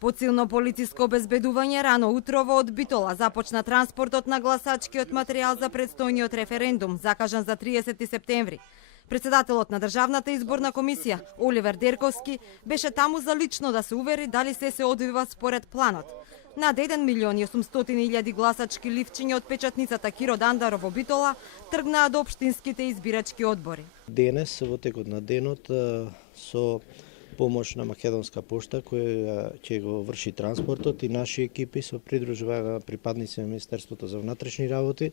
По силно полициско обезбедување рано утрово од Битола започна транспортот на гласачкиот материјал за предстојниот референдум, закажан за 30 септември. Председателот на Државната изборна комисија, Оливер Дерковски, беше таму за лично да се увери дали се одвива според планот. Над 1.800.000 гласачки ливчиња од печатницата Киро Дандаров во Битола тргнаа до општинските избирачки одбори. Денес, во текот на денот, со помош на Македонска пошта која ќе го врши транспортот и наши екипи со придружување на припадници на Министерството за внатрешни работи,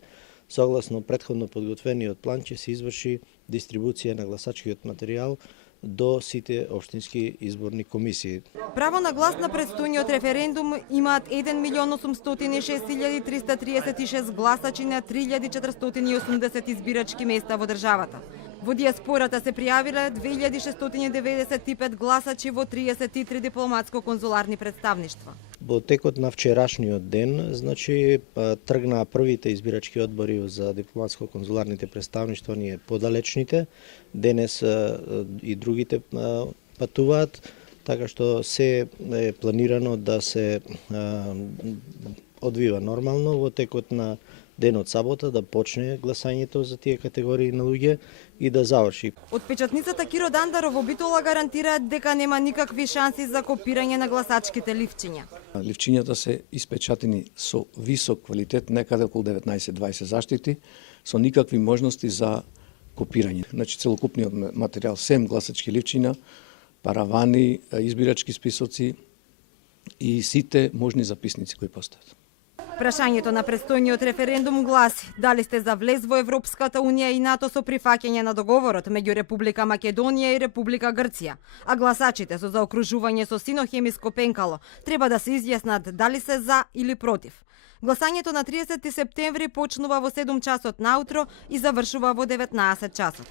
согласно претходно подготвениот план ќе се изврши дистрибуција на гласачкиот материјал до сите општински изборни комисии. Право на глас на предстојниот референдум имаат 1.006.336 гласачи на 3.480 избирачки места во државата. Во диаспората се пријавиле 2.695 гласачи во 33 дипломатско-конзуларни представништва. Во текот на вчерашниот ден, тргнаа првите избирачки одбори за дипломатско-конзуларните представништва, ние подалечните. Денес и другите патуваат, така што се е планирано да се одвива нормално во текот на денот сабота, да почне гласањето за тие категории на луѓе и да заврши. Од печатницата Киро Дандаров во Битола гарантираат дека нема никакви шанси за копирање на гласачките ливчиња. Ливчињата се испечатени со висок квалитет, некаде околу 19-20 заштити, со никакви можности за копирање. Значи целокупниот материјал, сем гласачки ливчиња, паравани, избирачки списоци и сите можни записници кои постојат. Прашањето на предстојниот референдум гласи: дали сте за влез во Европската унија и НАТО со прифаќање на договорот меѓу Република Македонија и Република Грција, а гласачите со заокружување со синохемиско пенкало треба да се изјаснат дали се за или против. Гласањето на 30 септември почнува во 7 часот наутро и завршува во 19 часот.